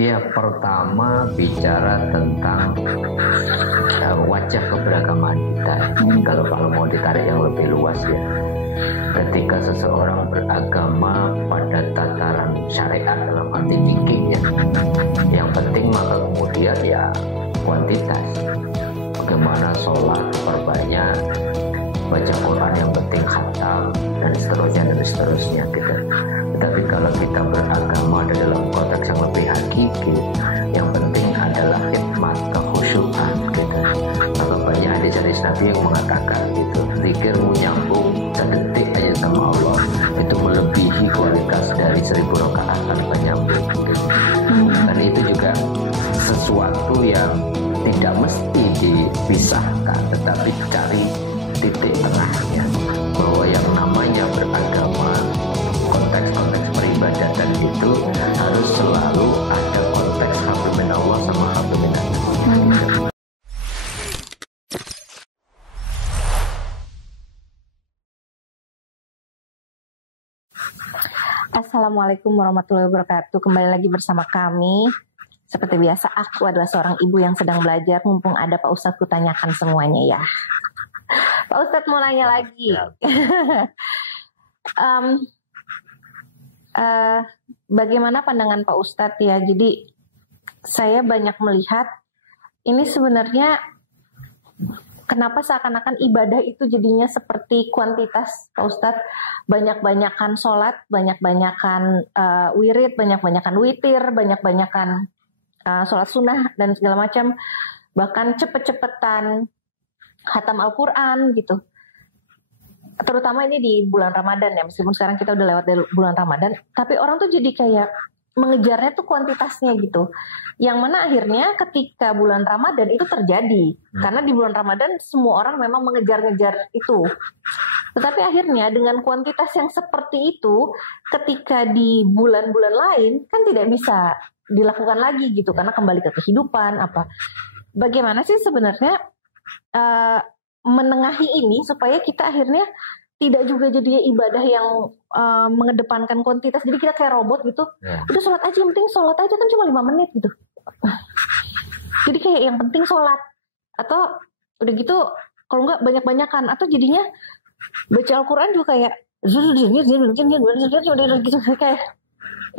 Ya, pertama bicara tentang wajah keberagaman kita. Kalau mau ditarik yang lebih luas ya, ketika seseorang beragama pada tataran syariat dalam arti fikih ya, yang penting maka kemudian ya kuantitas. Bagaimana sholat perbanyak, baca Quran yang penting khatam dan seterusnya gitu. Tetapi kalau kita beragama dalam konteks yang lebih hakiki, yang penting adalah khidmat, kekhusyuan gitu. Maka banyak hadis-hadis Nabi yang mengatakan gitu, zikirmu nyambung sedetik aja sama Allah itu melebihi kualitas dari 1000 rakaat tanpa nyambung gitu. Dan itu juga sesuatu yang tidak mesti dipisahkan, tetapi cari titik tengahnya, bahwa yang namanya beragama, konteks-konteks peribadatan itu harus selalu ada konteks hablum minallah sama hablum minannas. Assalamualaikum warahmatullahi wabarakatuh. Kembali lagi bersama kami. Seperti biasa, aku adalah seorang ibu yang sedang belajar. Mumpung ada Pak Ustadz, kutanyakan semuanya ya. Pak Ustadz mau nanya lagi. Bagaimana pandangan Pak Ustadz ya? Jadi saya banyak melihat ini sebenarnya kenapa seakan-akan ibadah itu jadinya seperti kuantitas, Pak Ustadz. Banyak-banyakan sholat, banyak-banyakan wirid, banyak-banyakan witir, banyak-banyakan sholat sunnah dan segala macam. Bahkan cepet-cepetan khatam Al-Quran gitu. Terutama ini di bulan Ramadan ya, meskipun sekarang kita udah lewat dari bulan Ramadan, tapi orang tuh jadi kayak mengejarnya tuh kuantitasnya gitu. Yang mana akhirnya ketika bulan Ramadan itu terjadi. Karena di bulan Ramadan semua orang memang mengejar-ngejar itu. Tetapi akhirnya dengan kuantitas yang seperti itu, ketika di bulan-bulan lain kan tidak bisa dilakukan lagi gitu. Karena kembali ke kehidupan apa. Bagaimana sih sebenarnya menengahi ini supaya kita akhirnya tidak juga jadi ibadah yang mengedepankan kuantitas. Jadi kita kayak robot gitu. Udah sholat aja, yang penting sholat aja kan cuma 5 menit gitu. Jadi kayak yang penting sholat. Atau udah gitu kalau nggak banyak-banyakan. Atau jadinya baca Al-Quran juga kayak gitu. Kayak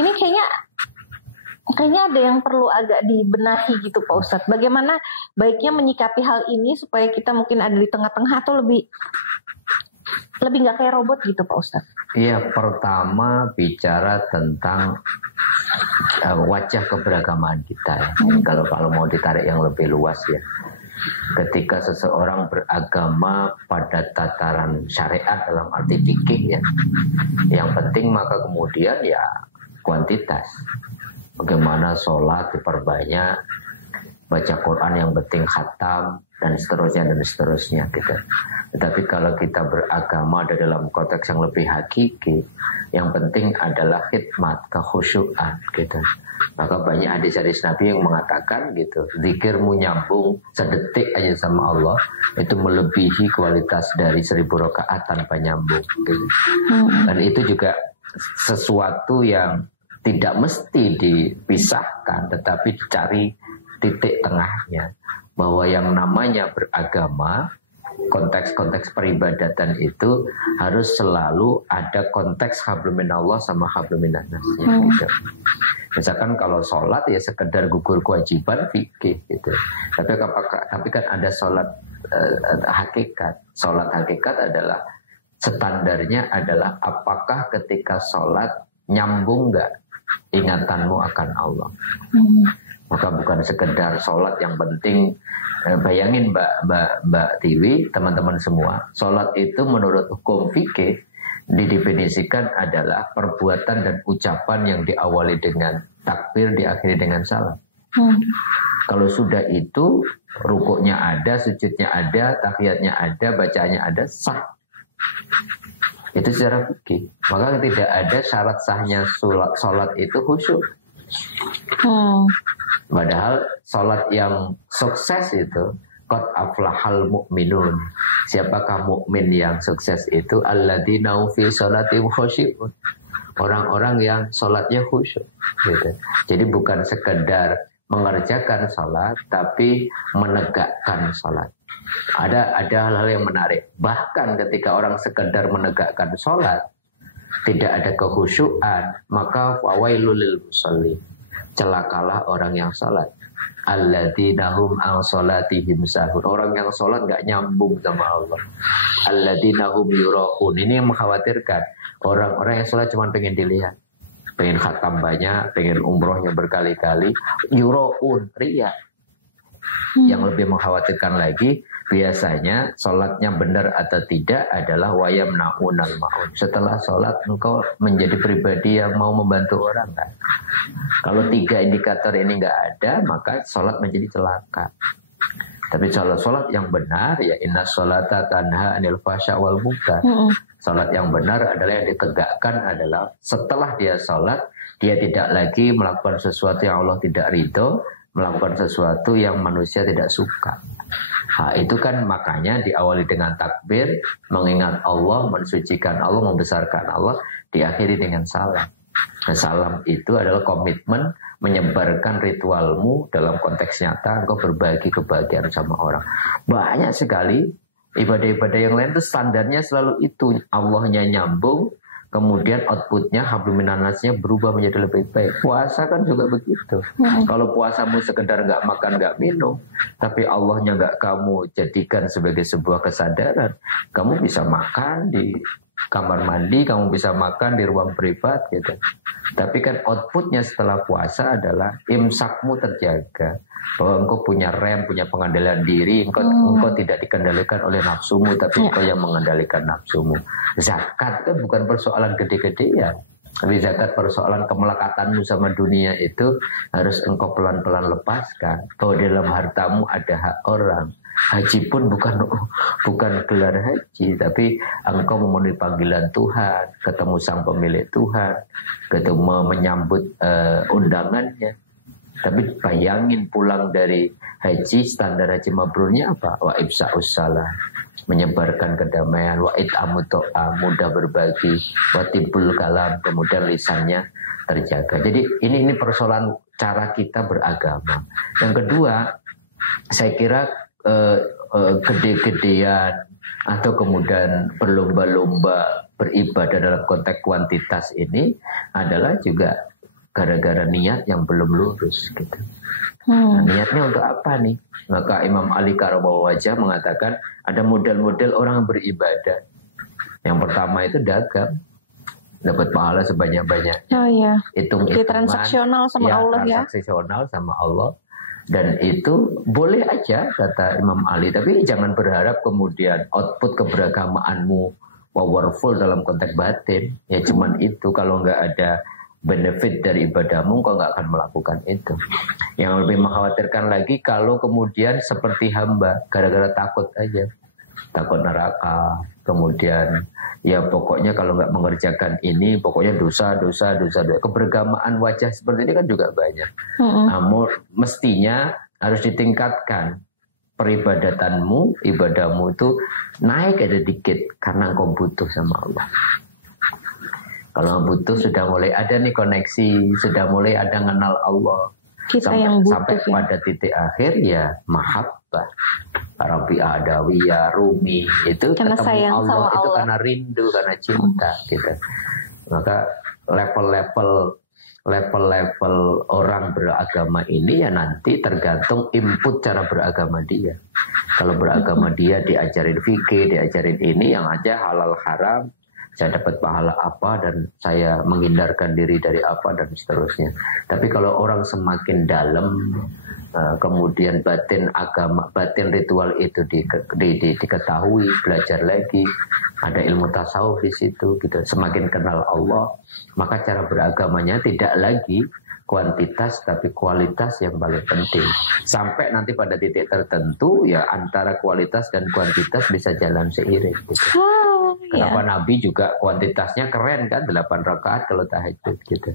ini kayaknya ada yang perlu agak dibenahi gitu Pak Ustadz. Bagaimana baiknya menyikapi hal ini supaya kita mungkin ada di tengah-tengah atau lebih nggak kayak robot gitu Pak Ustadz? Iya, pertama bicara tentang wajah keberagaman kita ya. Kalau mau ditarik yang lebih luas ya, ketika seseorang beragama pada tataran syariat dalam arti fikih ya, yang penting maka kemudian ya kuantitas. Bagaimana sholat diperbanyak, baca Quran yang penting khatam dan seterusnya gitu. Tetapi kalau kita beragama dalam konteks yang lebih hakiki, yang penting adalah khidmat, kekhusyuan gitu. Maka banyak hadis-hadis Nabi yang mengatakan gitu, zikirmu nyambung sedetik aja sama Allah itu melebihi kualitas dari 1000 rakaat tanpa nyambung gitu. Dan itu juga sesuatu yang tidak mesti dipisahkan, tetapi cari titik tengahnya, bahwa yang namanya beragama, konteks-konteks peribadatan itu harus selalu ada konteks hablum minallah sama hablum minannas gitu. Misalkan kalau sholat ya sekedar gugur kewajiban fikih gitu. Tapi kan ada sholat hakikat. Sholat hakikat adalah standarnya adalah apakah ketika sholat nyambung nggak ingatanmu akan Allah. Maka bukan sekedar sholat yang penting. Bayangin Mbak Tiwi, teman-teman semua, sholat itu menurut hukum fikih didefinisikan adalah perbuatan dan ucapan yang diawali dengan takbir, diakhiri dengan salam. Kalau sudah itu rukuknya ada, sujudnya ada, tahiyatnya ada, bacaannya ada, sah. Itu secara fikih. Maka tidak ada syarat sahnya sholat itu khusyuk. Padahal sholat yang sukses itu qad aflahal mu'minun, Siapakah mukmin yang sukses itu? Alladzina hum fi sholatihim khashi'un. Orang-orang yang sholatnya khusyuk. Gitu. Jadi bukan sekedar mengerjakan sholat, tapi menegakkan sholat. Ada hal-hal yang menarik. Bahkan ketika orang sekedar menegakkan sholat, tidak ada kekhusyuan, maka wawailul lil musallin. Celakalah orang yang sholat. Alladzina hum an sholatihim sahun. Orang yang sholat gak nyambung sama Allah. Alladzina hum yura'un. Ini yang mengkhawatirkan. Orang-orang yang sholat cuma pengen dilihat, pengen khatam banyak, pengen umrohnya berkali-kali, yura'un, riya. Yang lebih mengkhawatirkan lagi, biasanya sholatnya benar atau tidak adalah wayamna'unal ma'un. Setelah sholat engkau menjadi pribadi yang mau membantu orang kan? Kalau 3 indikator ini nggak ada, maka sholat menjadi celaka. Tapi sholat yang benar, ya inna sholata tanha anil fasya wal munkar. Sholat yang benar adalah yang ditegakkan adalah setelah dia sholat, dia tidak lagi melakukan sesuatu yang Allah tidak ridho, melakukan sesuatu yang manusia tidak suka. Nah, itu kan makanya diawali dengan takbir, mengingat Allah, mensucikan Allah, membesarkan Allah, diakhiri dengan salam. Nah, salam itu adalah komitmen menyebarkan ritualmu dalam konteks nyata, engkau berbagi kebahagiaan sama orang. Banyak sekali ibadah-ibadah yang lain itu standarnya selalu itu, Allahnya nyambung, kemudian outputnya hablum minannasnya berubah menjadi lebih baik. Puasa kan juga begitu. Kalau puasamu sekedar nggak makan nggak minum, tapi Allahnya nggak kamu jadikan sebagai sebuah kesadaran, kamu bisa makan di kamar mandi, kamu bisa makan di ruang privat gitu. Tapi kan outputnya setelah puasa adalah imsakmu terjaga, bahwa engkau punya rem, punya pengendalian diri, engkau tidak dikendalikan oleh nafsumu, tapi engkau yang mengendalikan nafsumu. Zakat kan bukan persoalan gede-gedean, tapi zakat persoalan kemelekatanmu sama dunia itu harus engkau pelan-pelan lepaskan. Bahwa dalam hartamu ada hak orang. Haji pun bukan gelar haji, tapi engkau memenuhi panggilan Tuhan, ketemu sang pemilik Tuhan, ketemu menyambut undangannya. Tapi bayangin pulang dari haji, standar haji mabrurnya apa? Wa ibsa'us salah, menyebarkan kedamaian, wa it'amut to'a, mudah berbagi, wa tibul kalam, kemudian lisannya terjaga. Jadi ini persoalan cara kita beragama. Yang kedua, saya kira gede-gedean atau kemudian berlomba-lomba beribadah dalam konteks kuantitas ini adalah juga gara-gara niat yang belum lurus gitu. Nah, niatnya untuk apa nih? Maka Imam Ali Karramallahu wajhah mengatakan ada model-model orang beribadah. Yang pertama itu dagang, dapat pahala sebanyak-banyak. Oh iya. Hitung-hitungan, transaksional sama Allah ya. Transaksional sama Allah. Dan itu boleh aja kata Imam Ali, tapi jangan berharap kemudian output keberagamaanmu powerful dalam konteks batin. Ya cuman itu, kalau nggak ada benefit dari ibadahmu, kau nggak akan melakukan itu. Yang lebih mengkhawatirkan lagi kalau kemudian seperti hamba, gara-gara takut aja, takut neraka, kemudian ya pokoknya kalau nggak mengerjakan ini, pokoknya dosa. Keberagamaan wajah seperti ini kan juga banyak. Namun mestinya harus ditingkatkan peribadatanmu, ibadahmu itu naik ada dikit karena engkau butuh sama Allah. Kalau butuh sudah mulai ada nih koneksi, sudah mulai ada kenal Allah. Kita yang butuh sampai ya. Pada titik akhir ya mahabbah. Rabi Adawiyah, Rumi itu karena ketemu sayang Allah sama itu Allah. karena rindu, karena cinta gitu. Maka level-level orang beragama ini ya nanti tergantung input cara beragama dia. Kalau beragama dia diajarin fikih, diajarin ini, yang aja halal haram, saya dapat pahala apa dan saya menghindarkan diri dari apa dan seterusnya. Tapi kalau orang semakin dalam, kemudian batin agama, batin ritual itu diketahui, belajar lagi, ada ilmu tasawuf di situ, gitu. Semakin kenal Allah, maka cara beragamanya tidak lagi kuantitas tapi kualitas yang paling penting. Sampai nanti pada titik tertentu ya antara kualitas dan kuantitas bisa jalan seiring gitu. Kenapa Nabi juga kuantitasnya keren kan, 8 rakaat kalau tahajud gitu.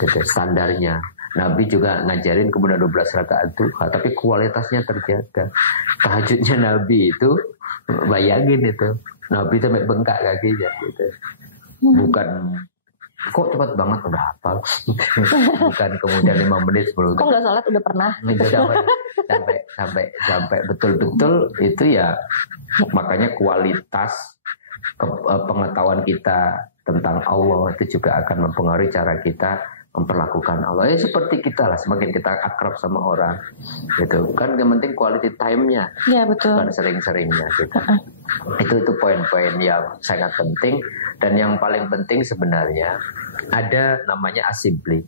Gitu standarnya. Nabi juga ngajarin kemudian 12 rakaat duha, tapi kualitasnya terjaga. Tahajudnya Nabi itu, bayangin itu, Nabi itu sampai bengkak kakinya gitu. Bukan kok cepat banget udah hafal. Bukan kemudian 5 menit 10 menit. Kok nggak salat udah pernah? sampai betul-betul itu ya. Makanya kualitas pengetahuan kita tentang Allah itu juga akan mempengaruhi cara kita memperlakukan Allah. Ya seperti kita lah, semakin kita akrab sama orang gitu. Kan yang penting quality time-nya. Iya betul. Bukan sering-seringnya gitu. Itu poin-poin yang sangat penting. Dan yang paling penting sebenarnya ada namanya Asibli.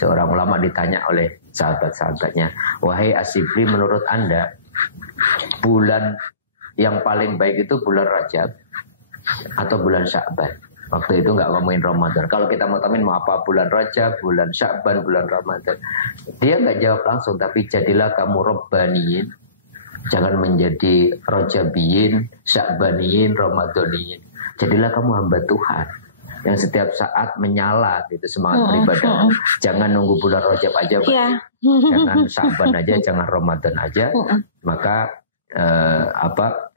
Seorang ulama ditanya oleh sahabat-sahabatnya, "Wahai Asibli, menurut Anda bulan yang paling baik itu bulan Rajab atau bulan Sya'ban?" Waktu itu nggak ngomongin Ramadan. Kalau kita mau tamin mau apa, bulan Rajab, bulan Sya'ban, bulan Ramadan. Dia nggak jawab langsung, tapi jadilah kamu Rabbaniyin. Jangan menjadi Rajabiyin, Sya'baniyin, Ramadaniyin. Jadilah kamu hamba Tuhan yang setiap saat menyala gitu semangat beribadah. Jangan nunggu bulan Rajab aja, jangan Sya'ban aja, jangan Ramadan aja. Maka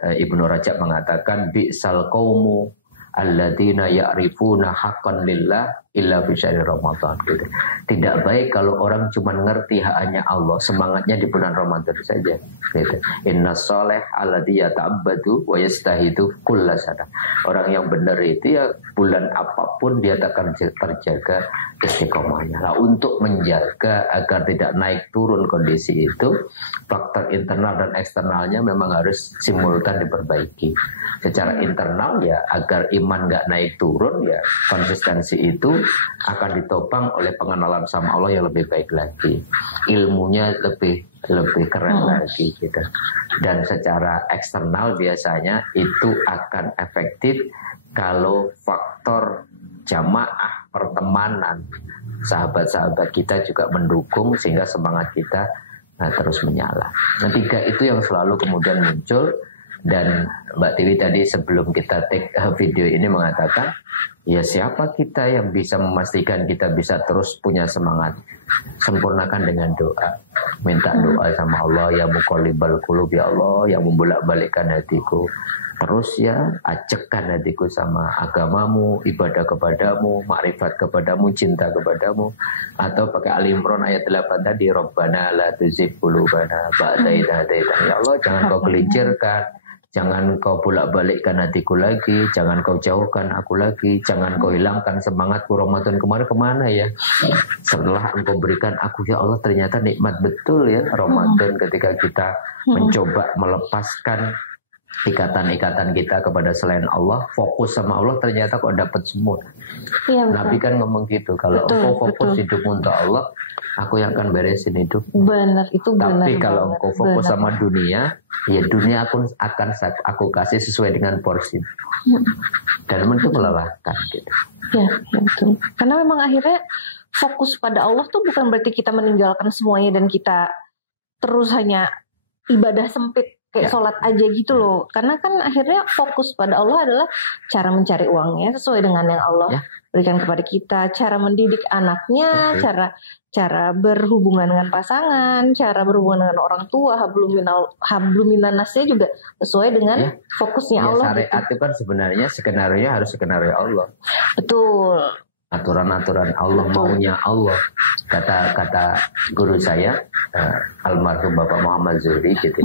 Ibnu Rajab mengatakan bi'sal qaumu alladzina ya'rifuna haqqan lillah illa fi syahr Ramadan gitu. Tidak baik kalau orang cuma ngerti hanya Allah, semangatnya di bulan Ramadan saja gitu. Inna sholih alladzi yata'abbadu wa yastahidu kullasana. Orang yang benar itu ya bulan apapun dia akan terjaga istiqomahnya. Nah, untuk menjaga agar tidak naik turun kondisi itu, faktor internal dan eksternalnya memang harus simultan diperbaiki. Secara internal ya agar iman nggak naik turun ya konsistensi itu akan ditopang oleh pengenalan sama Allah yang lebih baik lagi, ilmunya lebih keren lagi gitu. Dan secara eksternal biasanya itu akan efektif kalau faktor jamaah pertemanan sahabat-sahabat kita juga mendukung sehingga semangat kita terus menyala. Nah, 3 itu yang selalu kemudian muncul. Dan Mbak Tiwi tadi sebelum kita take video ini mengatakan, ya siapa kita yang bisa memastikan kita bisa terus punya semangat? Sempurnakan dengan doa. Minta doa sama Allah, ya muqallibal qulub, ya Allah yang membolak-balikkan hatiku. Terus ya ajekkan hatiku sama agamamu, ibadah kepadamu, makrifat kepadamu, cinta kepadamu. Atau pakai Ali Imran ayat 8 tadi, Rabbana la tuzigh qulubana ba'da idh hadaitana. Ya Allah, jangan kau gelincirkan, jangan kau bolak-balikkan hatiku lagi, jangan kau jauhkan aku lagi, jangan kau hilangkan semangatku. Ramadan kemarin kemana ya? Setelah engkau berikan aku, ya Allah, ternyata nikmat betul ya Ramadan ketika kita mencoba melepaskan ikatan-ikatan kita kepada selain Allah, fokus sama Allah, ternyata kok dapat semua. Iya, Nabi kan ngomong gitu, kalau engkau fokus hidupmu untuk Allah, aku yang akan beresin hidup. Benar, itu benar. Tapi kalau engkau fokus sama dunia, ya dunia akan aku kasih sesuai dengan porsi. Dan itu melelahkan gitu. Ya betul. Karena memang akhirnya fokus pada Allah tuh bukan berarti kita meninggalkan semuanya dan kita terus hanya ibadah sempit kayak sholat aja gitu loh. Karena kan akhirnya fokus pada Allah adalah cara mencari uangnya sesuai dengan yang Allah berikan kepada kita, cara mendidik anaknya, cara berhubungan dengan pasangan, cara berhubungan dengan orang tua, habluminan nasnya juga sesuai dengan fokusnya Allah. Syariat itu kan sebenarnya skenario harus skenario Allah. Betul. Aturan-aturan Allah, maunya Allah. Kata guru saya almarhum Bapak Muhammad Zuhri gitu.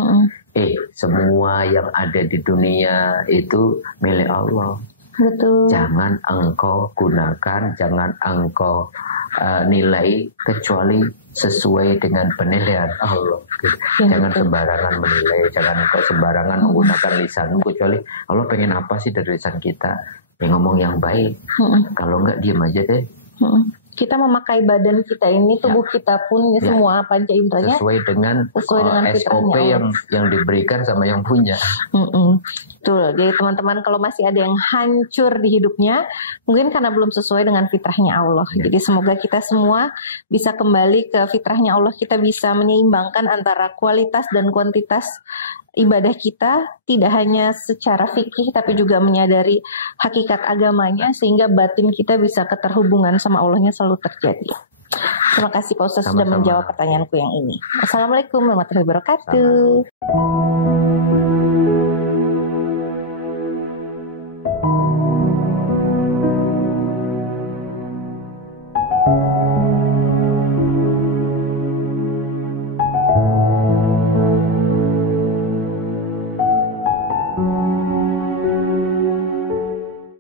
Semua yang ada di dunia itu milik Allah. Betul. Jangan engkau gunakan, jangan engkau nilai kecuali sesuai dengan penilaian Allah. Jangan sembarangan menilai, jangan engkau sembarangan menggunakan lisanmu kecuali Allah pengen apa sih dari lisan kita? Ngomong yang baik. Kalau enggak diam aja deh. Kita memakai badan kita ini, tubuh kita pun semua panca inderanya sesuai dengan SOP yang diberikan sama yang punya. Betul. Jadi teman-teman kalau masih ada yang hancur di hidupnya, mungkin karena belum sesuai dengan fitrahnya Allah. Jadi semoga kita semua bisa kembali ke fitrahnya Allah. Kita bisa menyeimbangkan antara kualitas dan kuantitas ibadah kita, tidak hanya secara fikih tapi juga menyadari hakikat agamanya sehingga batin kita bisa keterhubungan sama Allahnya selalu terjadi. Terima kasih Pak Ustadz sudah Sama-sama. menjawab pertanyaanku yang ini. Assalamualaikum warahmatullahi wabarakatuh.